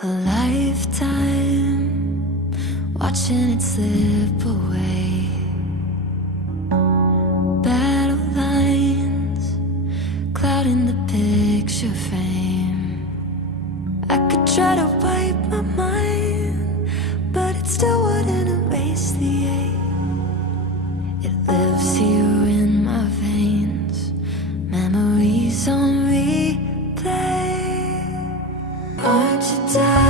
A lifetime watching it slip away. Battle lines clouding the picture frame. I could try to wipe my mind, but it still wouldn't erase the ache. It lives here in my veins, memories on replay. Aren't you tired?